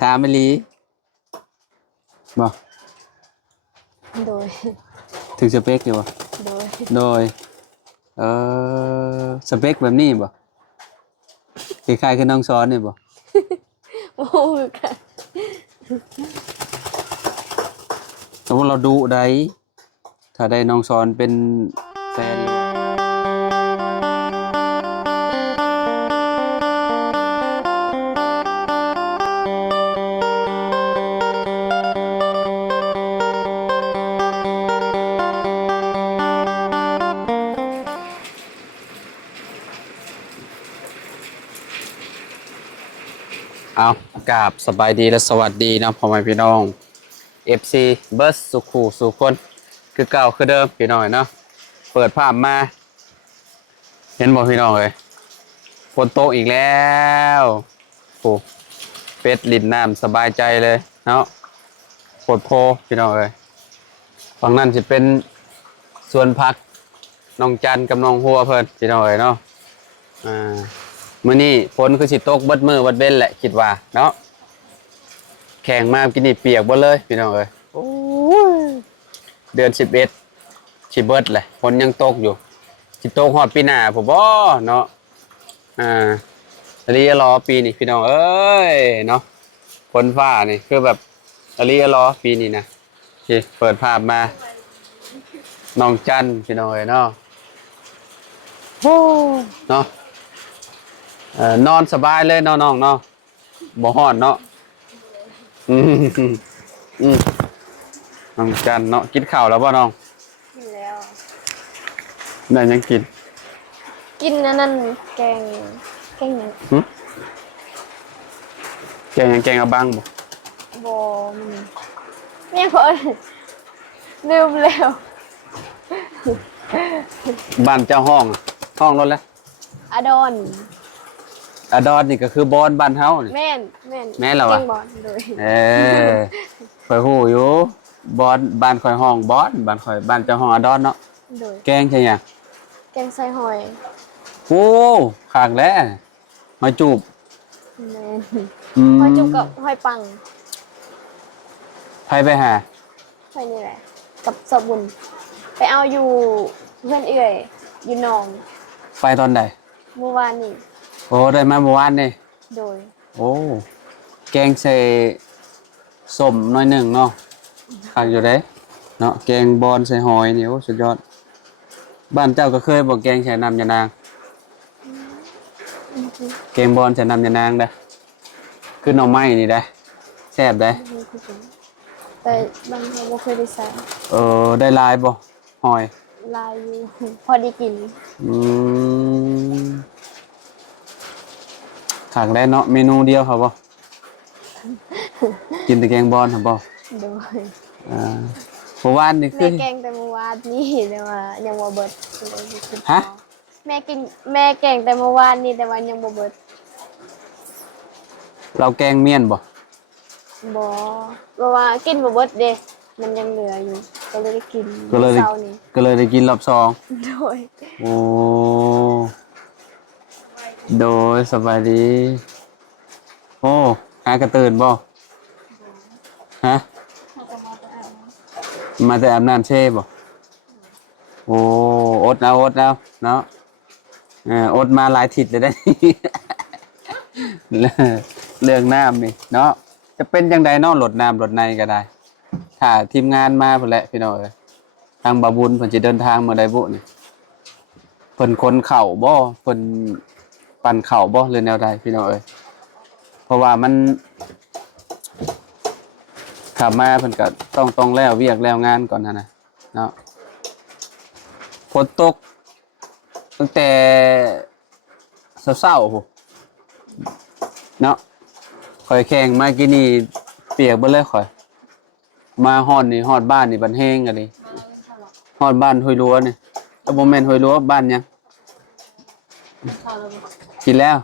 ถามไม่ลีบ่โดยถึงสเปคอยู่บ่โดยโดยเอสเปคแบบนี้บ่คล้ายๆคือน้องซ้อนนี่บ่โอ้กันแต่ว่าเราดูได้ถ้าได้น้องซ้อนเป็นแฟนนี่เอากราบสบายดีและสวัสดีนะพ่อแม่พี่น้อง FC เบิร์สสุขูสุคนคือเก่าคือเดิมพี่น้อยเนาะเปิดภาพมาเห็นบ่พี่น้องเลยฝนตกอีกแล้วโอ้เป็ดลิ้นน้ำสบายใจเลยเนาะโคตรโพพี่น้องเลยฝั่งนั้นจะเป็นสวนผักน้องจันกับน้องหัวเพิ่นพี่น้องเลยเนาะมื้อนี้ฝนคือสิตกเบิดมื้อเบิดเว้นแหละคิดว่าเนาะแข่งมากินนี่เปียกหมดเลยพี่น้องเอ้ยโอ้ยเดือน11สิเบิดแหละฝนยังตกอยู่สิตกฮอดปีหน้าพุ่นบ่เนาะอลีรอปีนี้พี่น้องเอ้ยเนาะฝนฟ้านี่คือแบบอลีรอปีนี้นะสิเปิดภาพมาน้องจันพี่น้องเอ้ยเนาะโอ้เนาะนอนสบายเลยเนาะน้องเนาะบ่ฮ้อนเนาะอืมน้องจันเนาะกินข้าวแล้วบ่น้องกินแล้วได้ยังกินกินนั่นแกงนั่นแกงยังแกงอะบังบ่บ่เนี่ยเพิ่นลืมแล้ว บ้านเจ้าห้องรถแล้วอดอนอดอนนี่ก็คือบอนบ้านเฮานี่แม่นแม่นแล้ววะเก่งบอลโดยข่อยฮู้อยู่บอนบ้านข่อยห้องบอนบ้านข่อยบ้านเจ้าห้องอดอนเนาะโดยแกงใช่หยังแกงใส่หอยโอ้ข้างแล้วหอยจูบแม่นหอยจุกกับหอยปังไผไปหาหอยนี่แหละกับสบุนไปเอาอยู่เพื่อนเอื่อยอยู่หนอง ไปตอนใดเมื่อวานนี้โอ้ได้มาเมื่อวานนี่โดยโอ้แกงใส่ส้มหน่อยหนึ่งเนาะข้างอยู่เด้เนาะแกงบอนใส่หอยนี่โอ้สุดยอดบ้านเจ้าก็เคยบอกแกงใส่น้ำยานางแกงบอนใส่น้ำยานางได้คือหน่อไม้นี่ได้แซ่บได้แต่บางทีเราเคยได้ใส่ได้ลายบ่หอยลายอยู่พอดีกินขังได้เนาะเมนูเดียวครับบ่กินแต่แกงบอนครับบ่โดยเมื่อวานนี่คือแม่แกงแต่เมื่อวานนี่แต่ว่ายังบ่เบิดฮะแม่แกงแต่เมื่อวานนี่แต่ว่ายังบ่เบิดเราแกงเมี่ยนบ่เพราะว่ากินบ่เบิดเด้มันยังเหลืออยู่ก็เลยได้กินก็เลยได้กินรอบสองโดยโอ้โดยสบายดีโอ้หากระตื่นบ่ฮะมาแต่อาบน้ำเช่บ่โอ้อดแล้วเนาะอดมาหลายทิศเลยได้ เรื่องน้ำนี่เนาะจะเป็นยังไงเนาะหลดน้ำหลดในก็ได้ถ้าทีมงานมาพุ่นแหละพี่น้องเอ้ยทางบาบุญเพิ่นสิเดินทางมาได้บ่นี่เพิ่นคนเข่าบ่เพิ่นปั่นเข่าบ่หรือแนวใดพี่น้องเอ้ยเพราะว่ามันขับมาเพิ่นก็ต้องแล้วเวียกแล้วงานก่อนนะเนาะฝนตกตั้งแต่เช้าๆโหเนาะข่อยแข่งมากินนี่เปียกเบิดเลยข่อยมาฮอดนี่ฮอดบ้านนี่บันแห้งกันนี่ฮอดบ้านห้วยลัวนี่บ่แม่นห้วยลัวบ้านหยังกินแล้ว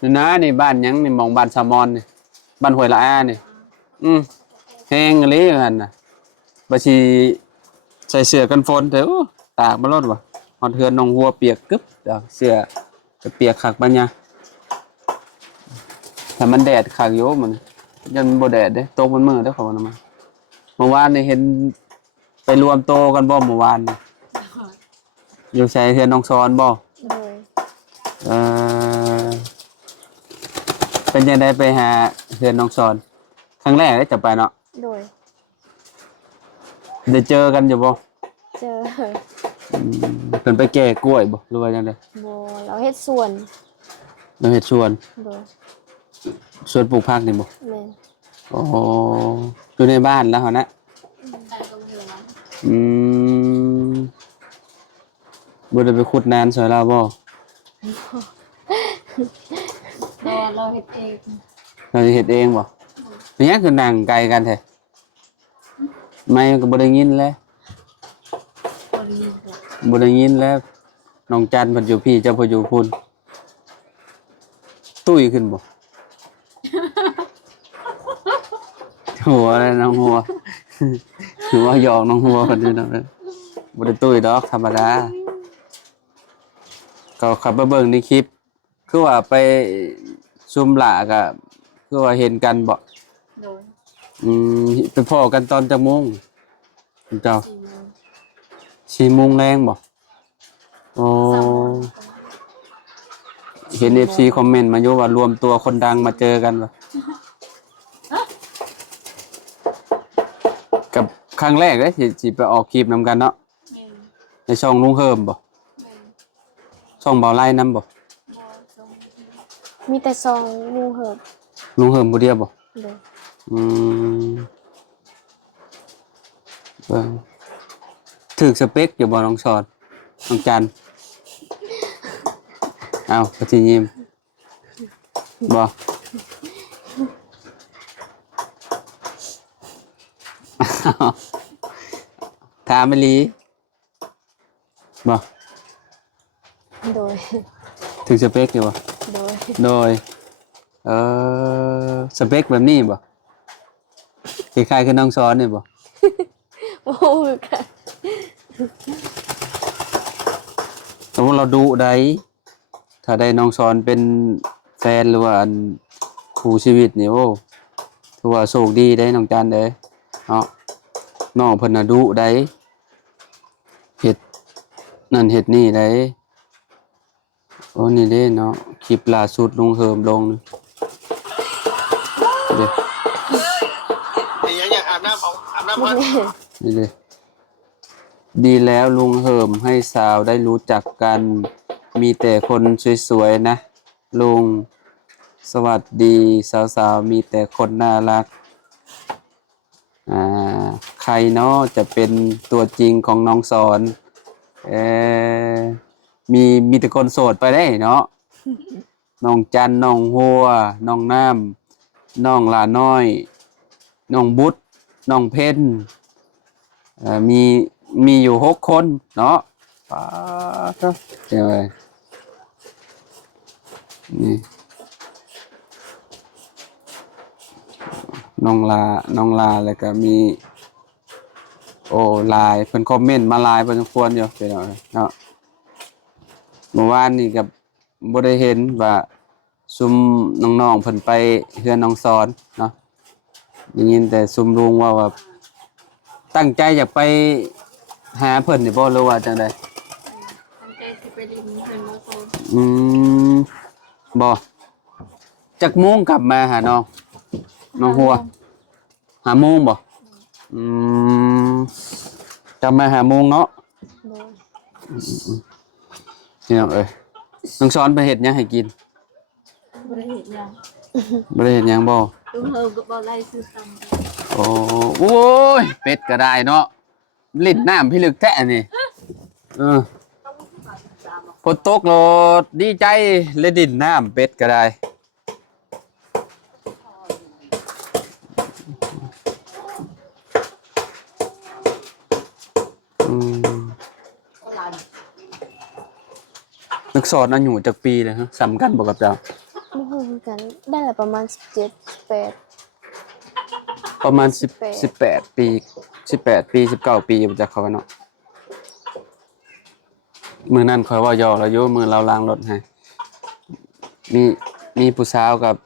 นี่นะนี่บ้านหยังนี่มองบ้านสามอนนี่บ้านห้วยละอานี่แห้งอีหลีหั่นน่ะบ่สิใส่เสื้อกันฝนเด้อตากบ่รอดว่ะฮอดเฮือนน้องหัวเปียกกึบเสื้อจะเปียกคักบัดยะถ้ามันแดดคักอยู่มัน ยันบ่แดดเด้ตกมันมืดเด้อเขาว่านะมาเมื่อวานนี่เห็นไปรวมโตกันบ่เมื่อวานนี่อยู่ใส่เฮือนน้องซอนบ่ โดย เออเป็นยังไงไปหาเฮือนน้องซอนครั้งแรกได้จะไปเนาะ โดย ได้เจอกันอยู่บ่ เจอ เพิ่นไปแก่กล้วยบ่หรือว่าจังได๋ โบเราเฮ็ดส่วน เราเฮ็ดสวน โดย สวนปลูกผักนี่บ่ แม่น โอ้อยู่ในบ้านแล้วเหรอนะอืมบ่ได้ไปขุดนานสวยเราบ่ เราเฮ็ดเอง เราจะเฮ็ดเองบ่เป็นหยังคือนั่งไกลกันแท้ไม่ก็บ่ได้ยินแล้ว คนนี้ก็ บ่ได้ยินแล้วน้องจันเพิ่นอยู่พี่เจ้าเพิ่นอยู่พุ่นตุ้ยขึ้นบ่ หัวอะไรน้องหัว ถือว่าหยอกน้องหัวเพิ่นอยู่นั่นแหละบ่ได้ตุ้ยดอกธรรมดาก็ขับมาเบิ่งในคลิป คือว่าไปซุมหลาก็คือว่าเห็นกันบ่ โดย ไปพ้อกันตอนจักโมงเจ้า 4 โมง 4 โมงแรงบ่โอ้ เห็น FC คอมเมนต์มาอยู่ว่ารวมตัวคนดังมาเจอกันว่ะกับครั้งแรกเลยสิไปออกคลิปนำกันเนาะ แม่น ในช่องลุงเฮิมบ่ แม่น ช่องเบาไล่นํบ่ บ่ส่ง มีแต่ซองลุงเหิบ ลุงเฮิมผู้เดียวบ่ โดย อืมเบิ่งถึกสเปคอยู่บ่น้องชอนน้องจันอ้าวปฏิยิ้มบ่ ถามอีหลีบ่ โดย ถึกสเปคอยู่บ่ โดย โดย สเปคแบบนี้บ่คล้ายๆคือน้องซ้อนนี่บ่ โอ้ยค่ะ สมมุติเราดุได้ถ้าได้น้องซ้อนเป็นแฟนหรือว่าอันคู่ชีวิตนี่โอ้ถือว่าโชคดีได้น้องจันเด้เนาะน้องเพิ่นน่ะดุได้เฮ็ดนั่นเฮ็ดนี่ได้โอ้นี่เด้เนาะคลิปล่าสุดลุงเฮิมลงนี่เด้ อยากอาบน้ำของอาบน้ำก่อน นี่เลยดีแล้วลุงเหิมให้สาวได้รู้จักกัน มีแต่คนสวยๆนะลุงสวัสดีสาวๆมีแต่คนน่ารักใครเนาะจะเป็นตัวจริงของน้องสอนเออมีแต่คนโสดไปได้เนาะน้องจันน้องหัวน้องน้ำน้องลาน้อยน้องบุตรน้องเพ็ญมีอยู่6 คนเนาะป้าเจ้าเจ๋งเลยนี่น้องลาแล้วก็มีโอ้ลายเพิ่นคอมเมนต์มาลายพอสมควรอยู่พี่น้องเนาะเมื่อวานนี่กับบ่ได้เห็นว่าซุมน้องๆเพิ่นไปเฮือนน้องสอนเนาะได้ยินแต่ซุมลุงว่าตั้งใจอยากไปหาเพิ่นนี่บ่หรือว่าจังได๋ ตั้งใจสิไปลินเพิ่นบ่โซน อืมบ่จักโมงกลับมาหาน้องหัวหาโมงบ่อืมกลับมาหาโมงเนาะ โดย นี่น้องเอ้ยน้องสอนไปเฮ็ดหยังให้กิน บ่ได้เฮ็ดหยัง บ่ได้เฮ็ดหยังบ่ ลุงเฮิมก็บ่ไล่ซื้อตำ โอ้ยเป็ดก็ได้เนาะลิ้นน้ำพิลึกแท้นี่ฝนตกโลดดีใจเลยดินน้ำเป็ดก็ได้นักสอนอายุจากปีเลยฮะสำคัญบอกกับเจ้า บ่ฮู้คือกันได้ละประมาณ17 18 ประมาณ18 ปี18 ปี19 ปีจากเขาเนาะมือนั่นคอยว่ายอกแล้วโยมือเราล้างรถให้มีผู้สาวกับ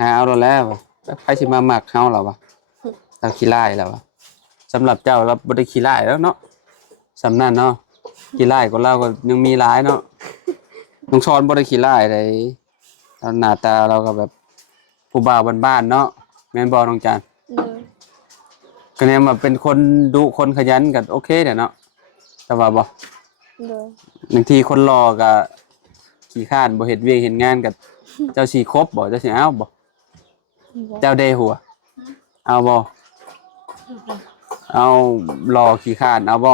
หาเอารถแล้ว ใครสิมาหมักเฮาเหรอวะเราขี้ร้ายแล้ววะสำหรับเจ้าเราบ่ได้ขี้ร้ายแล้วเนาะสำนั้นเนาะขี้ร้ายกว่าเราก็ยังมีหลายเนาะน้องชอนบ่ได้ขี้ร้ายเลยแล้วหน้าตาเราก็แบบผู้บ่าวบ้านๆเนาะแม่นบ่น้องจาน เลย ก็เนี่ยมาเป็นคนดุคนขยันกันโอเคเดี๋ยวเนาะแต่ว่าบ่ เลย บางทีคนรอก็ขี้ข้านบ่เฮ็ดเวียกเฮ็ดงานกับเจ้าสิครบบ่เจ้าสิเอาบ่เจ้าเดหัวเอาบ่เอารอขี้ข้านเอาบ่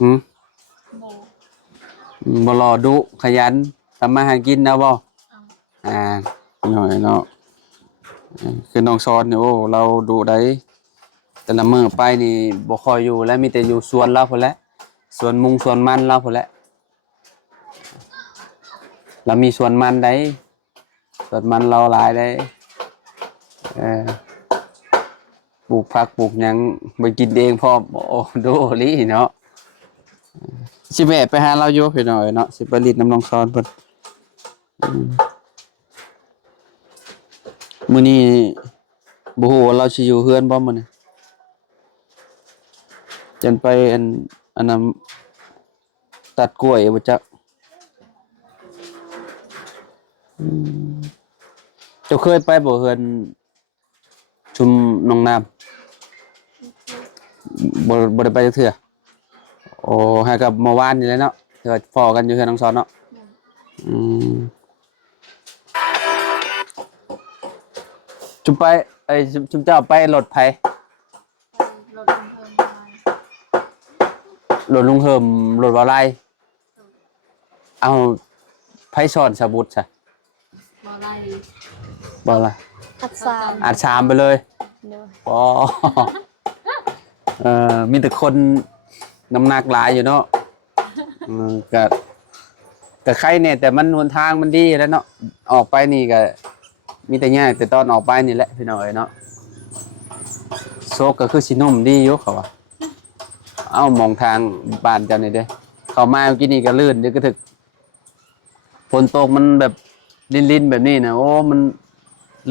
หืม บ่ บ่รอดุขยันทำมาหากินเอาบ่หน่อยเนาะคือน้องซ้อนนี่โอ้เราดุได้แต่ละมื้อไปนี่บ่ค่อยอยู่แล้วมีแต่อยู่สวนเราพุ่นแหละสวนมุงสวนมันเราพุ่นแหละเรามีสวนมันได้สวนมันเราหลายได้ปลูกผักปลูกหยังไปกินเองพร้อมโอ้ดูลิเนาะสิแวะไปหาเราอยู่พี่น้อยเนาะสิไปลิดน้ำน้องซ้อนเพิ่นมื้อนี้บ่ฮู้ว่าเราสิอยู่เฮือนบ่มื้อนี้จันไปอันนั้นตัดกล้วยบ่จักเจ้าเคยไปบ่เฮือนชุมหนองน้ำบ่ได้ไปจักเทื่อโอ้ให้กับเมื่อวานนี่แหละเนาะที่ว่าพ้อกันอยู่เฮือนน้องซ้อนเนาะจุมไปจุมเจ้าไปรถไผ ไปรถลงเพิ่มมารถลุงเฮิมรถบ่ไล่เอาไผสอนสบุตรซะ บ่ไล่ บ่ล่ะ อัดสาม อาจามไปเลย เลย อ๋อมีแต่คนน้ำหนักหลายอยู่เนาะก็ใครเนี่ยแต่มันหนทางมันดีแล้วเนาะออกไปนี่ก็มีแต่ยากแต่ตอนออกไปนี่แหละพี่น้อยเนาะโซกก็คือสินุ่มดีอยู่เขาว่าเอ้ามองทางบ้านเจ้านี่เด้เข้ามาเมื่อกี้นี่ก็ลื่นเดี๋ยวก็ถึกฝนตกมันแบบลิ้นๆแบบนี้นะโอ้มัน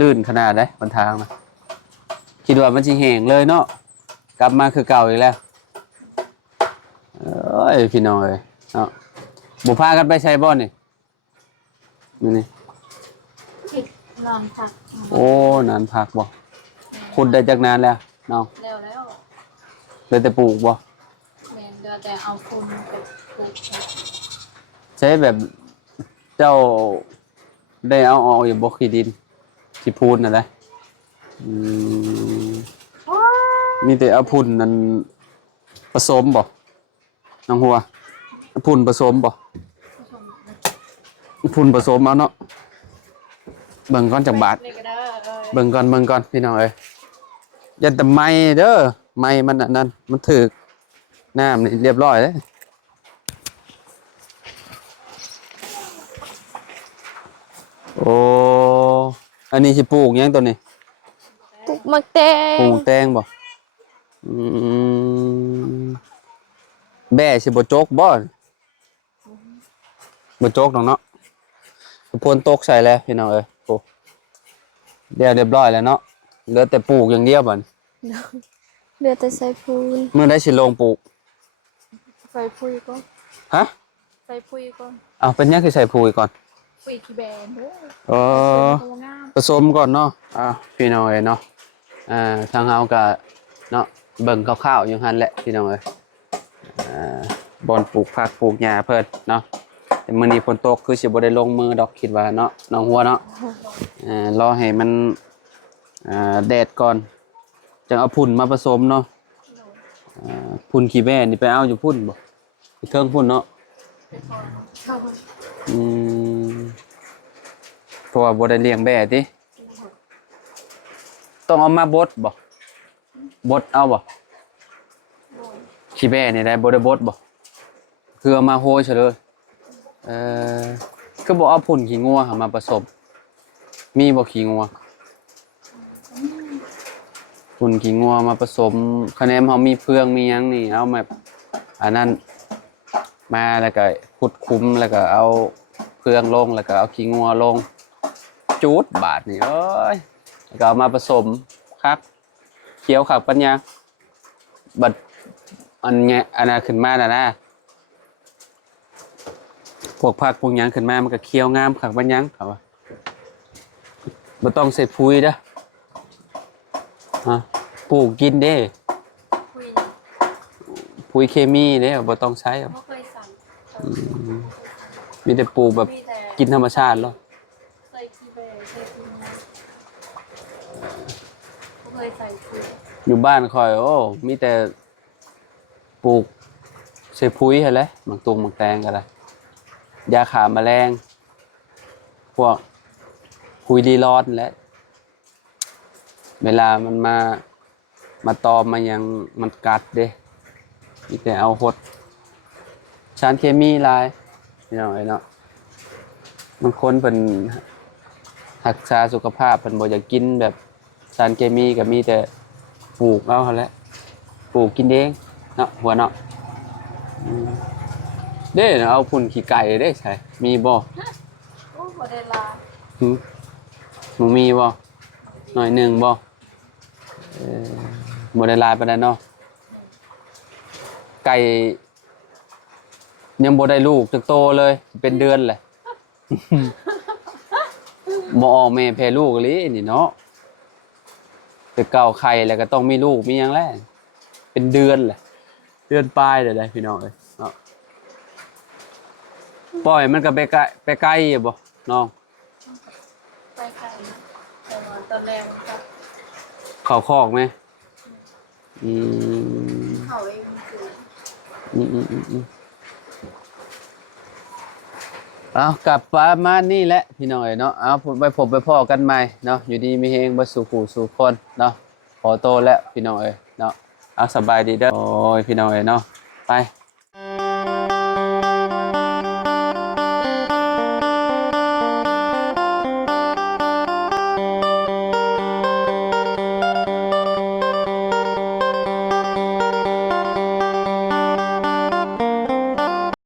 ลื่นขนาดไหนบนทางนะคิดว่ามันสิแห้งเลยเนาะกลับมาคือเก่าอีกแล้วเอ้ยพี่น้องเอ้ยเนาะบุพากันไปใช้บ่อนนี่นี่ ผิดลองผัก โอ้นานพักบ่ขุดได้จากนานแล้วเนาะ แล้ว เลยแต่ปลูกบ่ แม่นเดี๋ยวแต่เอาคุณกับปลูก ใช้แบบเจ้าได้เอาออกอยู่บ่ขี้ดินที่พูนน่ะแหละมีแต่เอาพุ่นนั่นผสมบ่น้องหัวพุ่นผสมบ่ ผู้ชมนะ พุ่นผสมเอาเนาะเบิ่งก่อนจักบาท นี่ก็ได้ เบิ่งก่อนพี่น้องเอ้ยอย่าแต่ไม้เด้อไม้มันอันนั้นมันถึกน้ำนี่เรียบร้อยเลยโอ้อันนี้สิปลูกหยังตัวนี้ ปลูกมักแต ปลู ง กแตงบ่แบ่สิบ่จกบ่จกดอกเนาะพ่นตกใส่แล้วพี่น้องเอ้ยโอ้เรียบร้อยแล้วเนาะเหลือแต่ปลูกอย่างเดียวบัด เดือดแต่ใส่พูน มื้อใดสิลงปลูก ใส่พุยก็ ฮะ ใส่พุยก็ เอาเป็นยังคือใส่ปุ๋ยก่อน พุยขี้แบนเด้อ เออ ตัวงาม ผสมก่อนเนาะพี่น้องเอ้ยเนาะทางเฮาก็เนาะเบิ่งคร่าวๆอยู่หั่นแหละพี่น้องเอ้ยบ่อนปลูกผักปลูกหญ้าเพิ่นเนาะแต่มื้อนี้ฝนตกคือสิบ่ได้ลงมือดอกคิดว่าเนาะน้องหัวเนาะรอให้มันแดดก่อนจังเอาพุ่นมาผสมเนาะพุ่นขี้แบ่นี่ไปเอาอยู่พุ่นบ่ที่เทิงพุ่นเนาะอืมเพราะว่าบ่ได้เลี้ยงแบ่ติต้องเอามาบดบ่บดเอาบ่ขี้แบ่นี่ได้บ่ได้บดบ่คือเอามาโหยเฉยเลยคือบ่เอาพุ่นขี้งัวมาผสมมีบ่ขี้งัวพุ่นขี้งัวมาผสมคะแนนเฮามีเฟืองมีหยังนี่เอาแบบอันนั้นมาแล้วก็ขุดคุ้มแล้วก็เอาเฟืองลงแล้วก็เอาขี้งัวลงจูดบาดนี่เอ้ย แล้วก็เอามาผสมครับเคี้ยวขักปัญญาบัดอันเนี้ยอันน่ะขึ้นมาน่ะนะพวกผักพวกหยังขึ้นมามันก็เคี้ยวงามขักปัญญังครับว่าบ่ต้องใส่ปุ๋ยเด้อฮะปลูกกินเด้ คุย ปุ๋ยเคมีเด้บ่ต้องใช้หรอก ไม่เคยสั่ง มีแต่ปลูกแบบ มีแต่ กินธรรมชาติเหรอ ใส่คีแบนใส่คุยไม่เคยใส่คุย อยู่บ้านคอยโอ้มีแต่ปลูกใส่ปุ๋ยหั่นแหละหมักตุงหมักแตงก็ได้ยาฆ่าแมลงพวกปุ๋ยดีรอดนั่นแหละเวลามันมาตอมมายังมันกัดเด้มีแต่เอาหดสารเคมีหลายพี่น้องเอ้ยเนาะบางคนเพิ่นรักษาสุขภาพเพิ่นบ่อยากกินแบบสารเคมีก็มีแต่ปลูกเอาหั่นแหละปลูกกินเองเนาะหัวเนาะเด้เอาพุ่นขี้ไก่เด้ใช่มีบ่ โอ้โหเดลา หนูมีบ่หน่อยหนึ่งบ่บ่ได้หลายปานใดเนาะไก่ยังบ่ได้ลูกจักโตเลยเป็นเดือนแหละ บ่ออกแม่แพ้ลูกอีหลีนี่เนาะไปเก่าไข่แล้วก็ต้องมีลูกมีหยังแล้วเป็นเดือนแหละเดือนปลายได้พี่น้องเอ้ยเนาะปล่อยมันก็ไปไกลอยู่บ่น้อง ไปไข่แต่ว่าตอนแรกกับ เข้าคอกไหมอืม เขาเองคือ เอากลับประมาณนี้แหละพี่น้องเอ้ยเนาะเอาไปพบไปพ่อกันใหม่เนาะอยู่ดีมีเฮงบ่สู่ผู้สู่คนเนาะขอโตแล้วพี่น้องเอ้ยเนาะเอาสบายดีเด้อโอ้ยพี่น้องเอ้ยเนาะไป